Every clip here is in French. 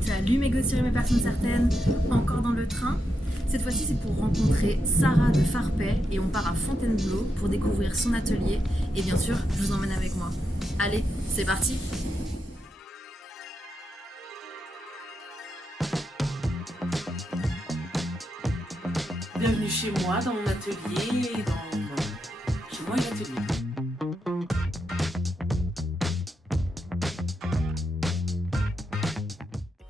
Salut mes gossures et mes personnes certaines, encore dans le train. Cette fois-ci c'est pour rencontrer Sarah de Farpet et on part à Fontainebleau pour découvrir son atelier et bien sûr je vous emmène avec moi. Allez, c'est parti. Bienvenue chez moi, dans mon atelier, chez moi et l'atelier.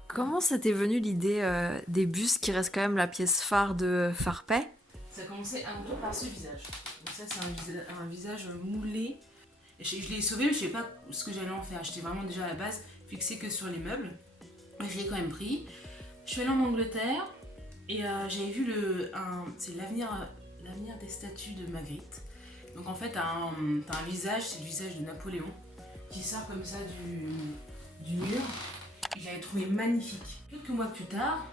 Comment ça t'est venu l'idée des bustes qui reste quand même la pièce phare de Farpet? Ça a commencé un peu par ce visage. Donc ça c'est un visage moulé. Et je l'ai sauvé mais je ne savais pas ce que j'allais en faire. J'étais vraiment déjà à la base fixée que sur les meubles. Je l'ai quand même pris. Je suis allée en Angleterre et j'avais vu c'est l'avenir des statues de Magritte. Donc en fait t'as un visage, c'est le visage de Napoléon qui sort comme ça du mur. Je l'avais trouvé magnifique. Quelques mois plus tard,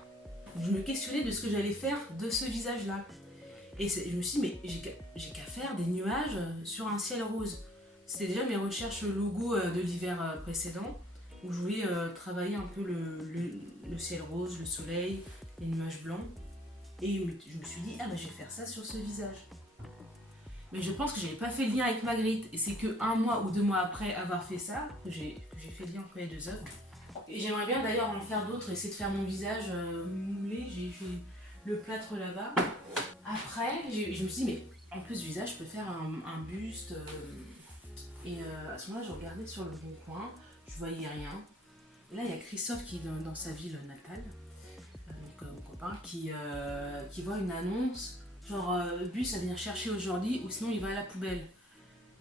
je me questionnais de ce que j'allais faire de ce visage-là. Et je me suis dit, mais j'ai qu'à faire des nuages sur un ciel rose. C'était déjà mes recherches logo de l'hiver précédent, où je voulais travailler un peu le ciel rose, le soleil, les nuages blancs. Et je me suis dit, ah bah je vais faire ça sur ce visage. Mais je pense que j'avais pas fait le lien avec Magritte. Et c'est que 1 mois ou 2 mois après avoir fait ça, que j'ai fait le lien entre les deux œuvres. Et j'aimerais bien d'ailleurs en faire d'autres, essayer de faire mon visage moulé. J'ai fait le plâtre là-bas. Après, je me suis dit, mais en plus du visage, je peux faire un buste. Et à ce moment-là, je regardais sur le bon coin, je voyais rien. Et là, il y a Christophe qui est dans sa ville natale, donc mon copain, qui voit une annonce, genre bus à venir chercher aujourd'hui, ou sinon il va à la poubelle.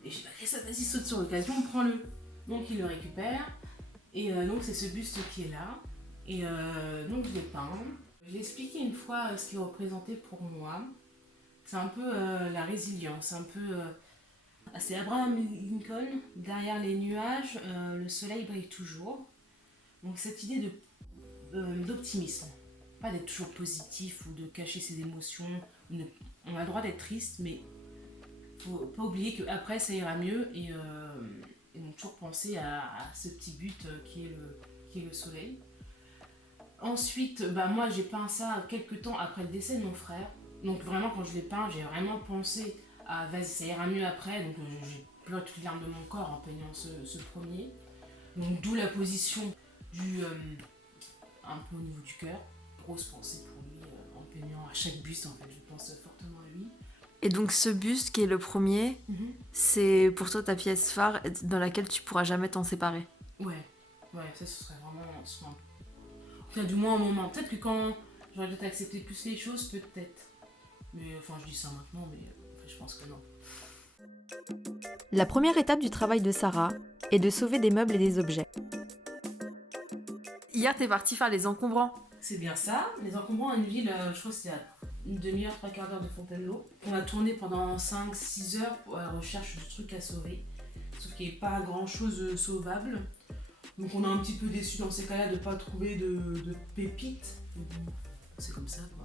Et j'ai dit, bah, Christophe, vas-y, saute sur l'occasion, prends-le. Donc il le récupère. Et donc c'est ce buste qui est là. Et donc je l'ai peint. J'ai expliqué une fois ce qu'il représentait pour moi. C'est un peu la résilience, un peu... c'est Abraham Lincoln, derrière les nuages, le soleil brille toujours. Donc cette idée d'optimisme. Pas d'être toujours positif ou de cacher ses émotions. On a le droit d'être triste, mais faut pas oublier qu'après ça ira mieux. Et donc toujours penser à ce petit but qui est le soleil. Ensuite, bah moi j'ai peint ça quelques temps après le décès de mon frère. Donc vraiment quand je l'ai peint, j'ai vraiment pensé à vas-y ça ira mieux après. Donc j'ai pleuré toutes les larmes de mon corps en peignant ce premier. Donc d'où la position un peu au niveau du cœur. Grosse pensée pour lui en peignant à chaque buste en fait, je pense fortement à lui. Et donc ce buste qui est le premier, c'est pour toi ta pièce phare dans laquelle tu pourras jamais t'en séparer. Ouais, ça ce serait vraiment enfin, du moins un moment. Peut-être que quand j'aurais peut-être accepté plus les choses, peut-être. Mais enfin, je dis ça maintenant, mais je pense que non. La première étape du travail de Sarah est de sauver des meubles et des objets. Hier, t'es partie faire les encombrants. C'est bien ça. Les encombrants à une ville, je crois que c'était à une demi-heure, 3/4 d'heure de Fontainebleau. On a tourné pendant 5-6 heures pour la recherche de trucs à sauver. Sauf qu'il n'y avait pas grand-chose sauvable. Donc on est un petit peu déçu dans ces cas-là de ne pas trouver de pépites. Mais bon, c'est comme ça quoi.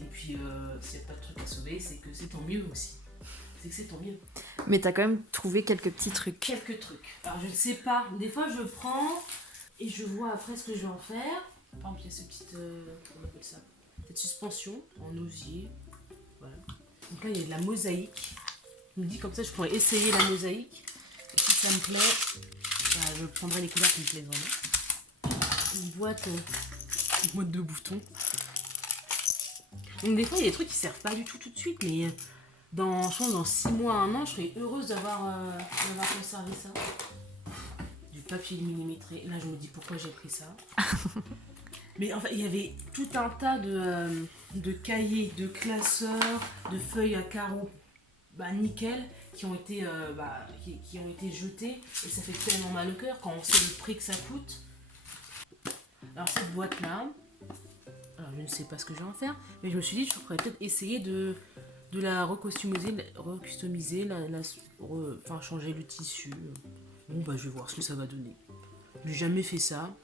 Et puis s'il n'y a pas de trucs à sauver, c'est que c'est tant mieux aussi. C'est que c'est tant mieux. Mais t'as quand même trouvé quelques petits trucs. Quelques trucs. Alors je ne sais pas, des fois je prends et je vois après ce que je vais en faire. Par exemple, il y a ce petit, comment on appelle ça, cette suspension en osier. Voilà. Donc là il y a de la mosaïque. Je me dis comme ça je pourrais essayer la mosaïque. Et si ça me plaît, je prendrai les couleurs qui me plaisent vraiment. Une boîte de boutons. Donc des fois il y a des trucs qui servent pas du tout de suite, mais je pense dans 6 mois, 1 an, je serais heureuse d'avoir conservé ça. Du papier millimétré. Là je me dis pourquoi j'ai pris ça. Mais en fait il y avait tout un tas de cahiers, de classeurs, de feuilles à carreaux, nickel, qui ont été jetés. Et ça fait tellement mal au cœur quand on sait le prix que ça coûte. Alors cette boîte là, alors je ne sais pas ce que je vais en faire, mais je me suis dit je pourrais peut-être essayer de la recustomiser, enfin changer le tissu. Bon bah je vais voir ce que ça va donner. J'ai jamais fait ça.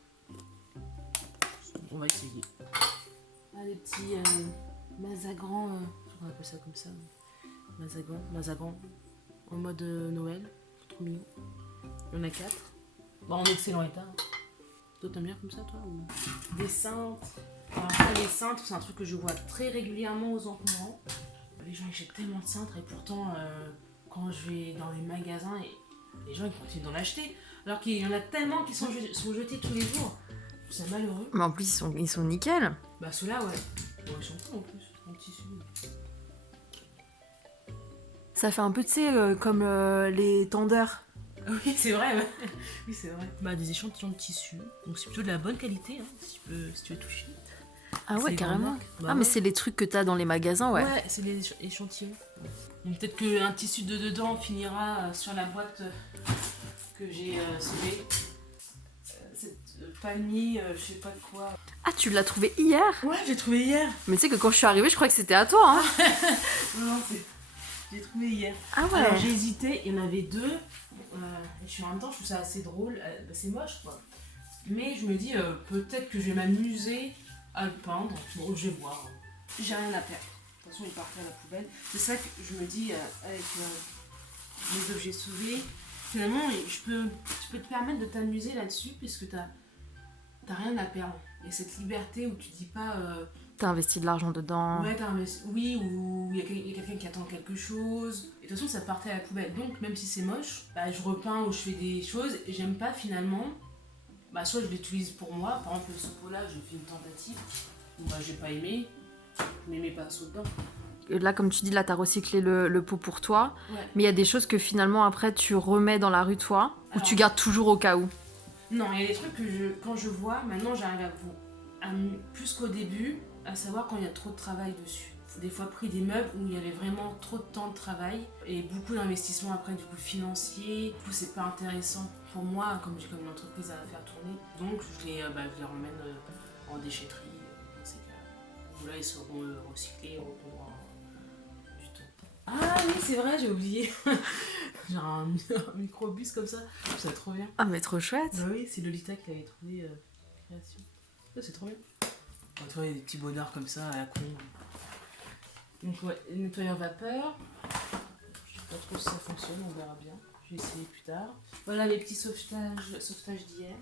On va essayer. Ah, les petits mazagrans, on appelle ça comme ça. Mazagrans, en mode Noël, trop mignon. Il y en a 4. Bon, en excellent état. Toi, t'aimes bien comme ça, toi ou... Des cintres. Alors, après, les cintres, c'est un truc que je vois très régulièrement aux encombrants. Les gens achètent tellement de cintres et pourtant, quand je vais dans les magasins, les gens ils continuent d'en acheter. Alors qu'il y en a tellement qui sont jetés tous les jours. Je trouve ça malheureux. Mais en plus, ils sont nickel. Bah, ceux-là, ouais. Bon, ils sont cool en plus, en tissu. Ça fait un peu, tu sais, comme les tendeurs. Oui, c'est vrai, ouais. Oui, c'est vrai. Bah, des échantillons de tissu. Donc, c'est plutôt de la bonne qualité, hein, si tu veux toucher. Ah ouais, C'est carrément. Bah, ah, ouais. mais c'est les trucs que t'as dans les magasins, ouais. Ouais, c'est les échantillons. Donc, peut-être qu'un tissu de dedans finira sur la boîte que j'ai sauvée. Cette palmier, je sais pas de quoi. Ah, tu l'as trouvé hier? Ouais, j'ai trouvé hier. Mais tu sais que quand je suis arrivée, je croyais que c'était à toi, hein. Non, j'ai trouvé hier. Ah ouais. Alors, j'ai hésité, il y en avait deux. Et je suis en même temps, je trouve ça assez drôle. Bah, c'est moche, quoi. Mais je me dis, peut-être que je vais m'amuser à le peindre. Bon, je vais voir. J'ai rien à perdre. De toute façon, il partait à la poubelle. C'est ça que je me dis avec les objets sauvés. Finalement, tu peux te permettre de t'amuser là-dessus puisque t'as rien à perdre. Et cette liberté où tu dis pas... T'as investi de l'argent dedans. Ouais, oui, ou il y a quelqu'un qui attend quelque chose. Et de toute façon, ça partait à la poubelle. Donc, même si c'est moche, bah, je repeins ou je fais des choses et j'aime pas finalement. Bah, soit je l'utilise pour moi. Par exemple, ce pot-là, j'ai fait une tentative. Bah, j'ai pas aimé. Je mets mes pinceaux dedans. Là, comme tu dis, là, t'as recyclé le pot pour toi. Ouais. Mais il y a des choses que finalement, après, tu remets dans la rue, toi. Ou Alors, tu gardes toujours au cas où. Non, il y a des trucs que quand je vois, maintenant, j'arrive plus qu'au début, à savoir quand il y a trop de travail dessus. Des fois pris des meubles où il y avait vraiment trop de temps de travail et beaucoup d'investissements après du coup financiers. Du coup c'est pas intéressant pour moi comme j'ai comme une entreprise à faire tourner. Donc je les remène en déchetterie dans ces cas. Où là ils seront recyclés, reprendront du temps. Ah oui c'est vrai j'ai oublié. Genre un microbus comme ça. Je trouve ça trop bien. Ah mais trop chouette. Bah oui c'est Lolita qui avait trouvé création. Ça, c'est trop bien. On va trouver des petits bonheurs comme ça à la con. Donc ouais, nettoyeur vapeur. Je sais pas trop si ça fonctionne, on verra bien. Je vais essayer plus tard. Voilà les petits sauvetages d'hier.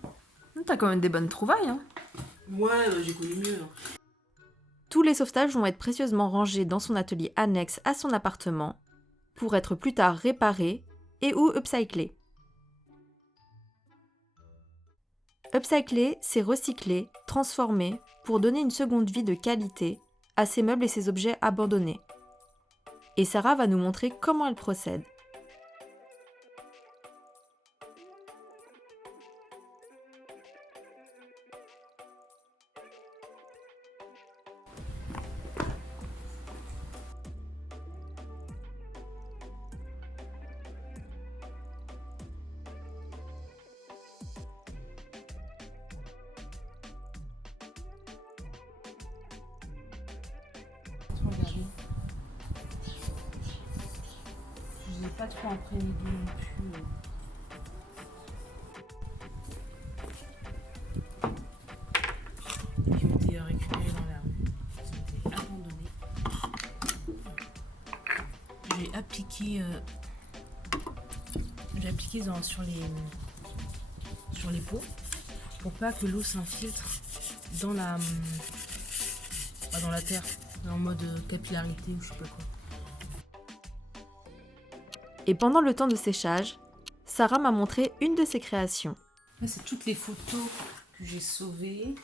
T'as quand même des bonnes trouvailles, hein. Ouais, j'ai connu mieux. Hein. Tous les sauvetages vont être précieusement rangés dans son atelier annexe à son appartement pour être plus tard réparés et ou upcyclés. Upcycler, c'est recycler, transformer pour donner une seconde vie de qualité à ces meubles et ces objets abandonnés. Et Sarah va nous montrer comment elle procède. Regardez. Je n'ai pas trop après-midi non plus. Qui ont été récupérés dans la rue. Ils ont été abandonnés. J'ai appliqué sur les pots pour pas que l'eau s'infiltre dans la terre en mode capillarité ou je sais pas quoi. Et pendant le temps de séchage, Sarah m'a montré une de ses créations. Là, c'est toutes les photos que j'ai sauvées.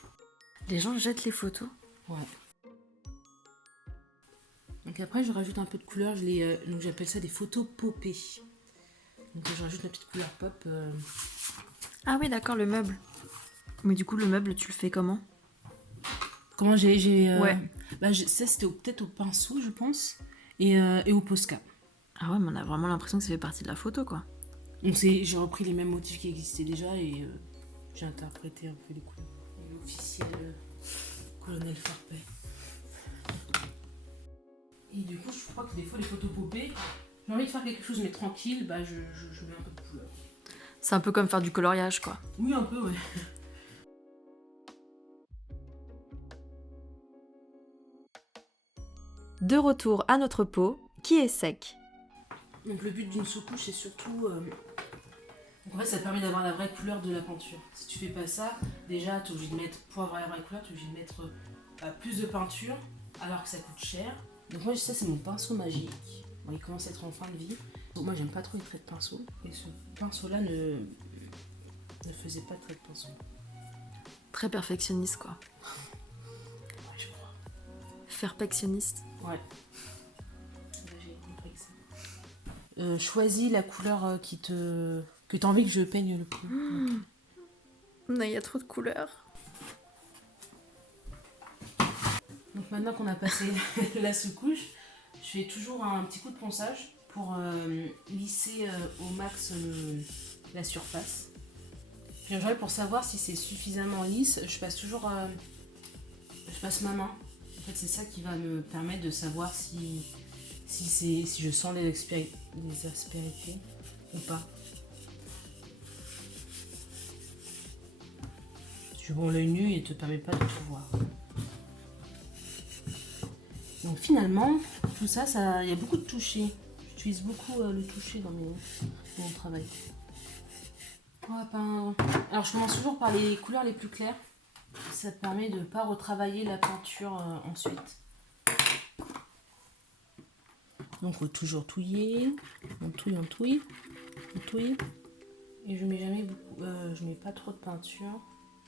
Les gens jettent les photos. Ouais. Donc après, je rajoute un peu de couleur. Donc j'appelle ça des photos popées. Donc je rajoute la petite couleur pop. Ah oui, d'accord, le meuble. Mais du coup, le meuble, tu le fais comment ? Comment Ouais. Ça, c'était peut-être au pinceau, je pense. Et au Posca. Ah ouais, mais on a vraiment l'impression que ça fait partie de la photo, quoi. Donc j'ai repris les mêmes motifs qui existaient déjà et j'ai interprété un peu les couleurs. Et l'officiel colonel Farpet. Et du coup, je crois que des fois, les photos popées, j'ai envie de faire quelque chose mais tranquille, bah je mets un peu de couleur. C'est un peu comme faire du coloriage, quoi. Oui, un peu, ouais. De retour à notre pot, qui est sec. Donc le but d'une sous-couche, c'est surtout... Donc En fait, ça te permet d'avoir la vraie couleur de la peinture. Si tu fais pas ça, déjà, t'es obligé de mettre, pour avoir la vraie couleur, t'es obligé de mettre plus de peinture, alors que ça coûte cher. Donc moi, ça, c'est mon pinceau magique. Bon, il commence à être en fin de vie. Donc moi, j'aime pas trop les traits de pinceau. Et ce pinceau-là ne faisait pas de traits de pinceau. Très perfectionniste, quoi. Ouais, je crois. Perfectionniste. Ouais. Là, j'ai compris ça. Choisis la couleur que t'as envie que je peigne le plus. Non, il y a trop de couleurs. Donc maintenant qu'on a passé la sous-couche, je fais toujours un petit coup de ponçage pour lisser au max la surface. Puis en général, pour savoir si c'est suffisamment lisse, je passe ma main. En fait, c'est ça qui va me permettre de savoir si je sens les aspérités ou pas. Parce que bon, l'œil nu, il te permet pas de tout voir. Donc finalement, tout ça, il y a beaucoup de toucher. J'utilise beaucoup le toucher dans mon travail. On va peindre. Alors je commence toujours par les couleurs les plus claires. Ça te permet de ne pas retravailler la peinture ensuite. Donc il faut toujours touiller. On touille. Et je mets jamais beaucoup. Je mets pas trop de peinture.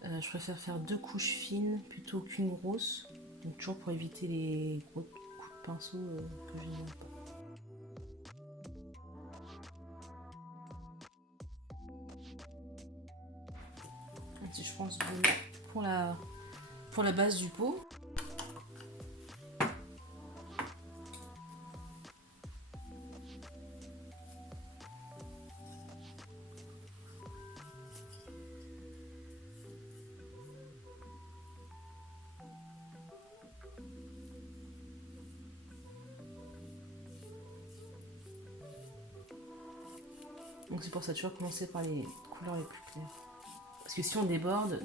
Je préfère faire 2 couches fines plutôt qu'une grosse. Donc toujours pour éviter les gros coups de pinceau que je n'aime pas. Si je pense pour la base du pot. Donc c'est pour ça, toujours commencer par les couleurs les plus claires. Parce que si on déborde,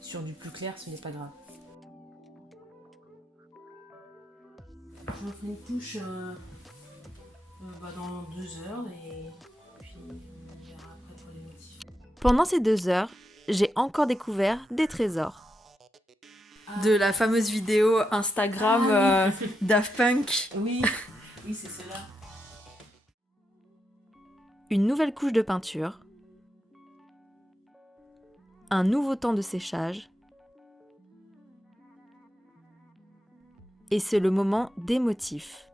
sur du plus clair, ce n'est pas grave. Je refais une couche dans 2 heures et puis on verra après pour les motifs. Pendant ces 2 heures, j'ai encore découvert des trésors. De la fameuse vidéo Instagram Daft Punk. Oui, c'est cela. Une nouvelle couche de peinture. Un nouveau temps de séchage. Et c'est le moment des motifs.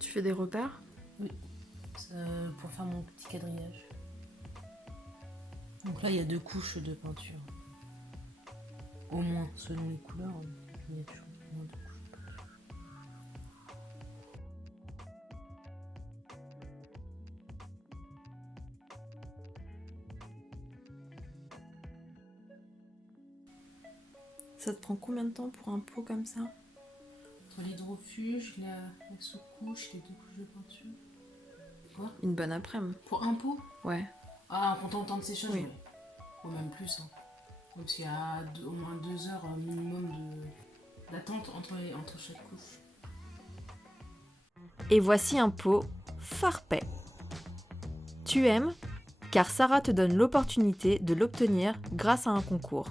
Tu fais des repères ? Oui, pour faire mon petit quadrillage. Donc là, il y a 2 couches de peinture. Au moins, selon les couleurs, il y a toujours au moins 2 couches. Ça te prend combien de temps pour un pot comme ça ? Entre l'hydrofuge, la sous-couche, les 2 couches de peinture. Quoi ? Une bonne après-midi. Pour un pot ? Ouais. Ah, en comptant le temps de séchage, Oui. Ou même plus. Hein. Donc il y a au moins 2 heures minimum d'attente entre chaque couche. Et voici un pot Farpet. Tu aimes ? Car Sarah te donne l'opportunité de l'obtenir grâce à un concours.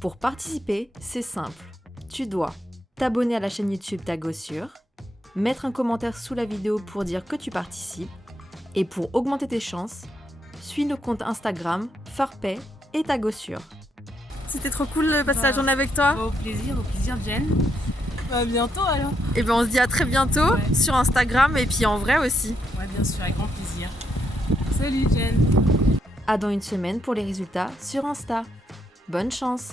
Pour participer, c'est simple. Tu dois t'abonner à la chaîne YouTube Ta Gossure, mettre un commentaire sous la vidéo pour dire que tu participes, et pour augmenter tes chances, suis le compte Instagram Farpet et Ta Gossure. C'était trop cool de passer la journée avec toi. Au plaisir Jen. À bientôt alors. Et bien on se dit à très bientôt sur Instagram et puis en vrai aussi. Ouais, bien sûr, avec grand plaisir. Salut Jen. À dans une semaine pour les résultats sur Insta. Bonne chance!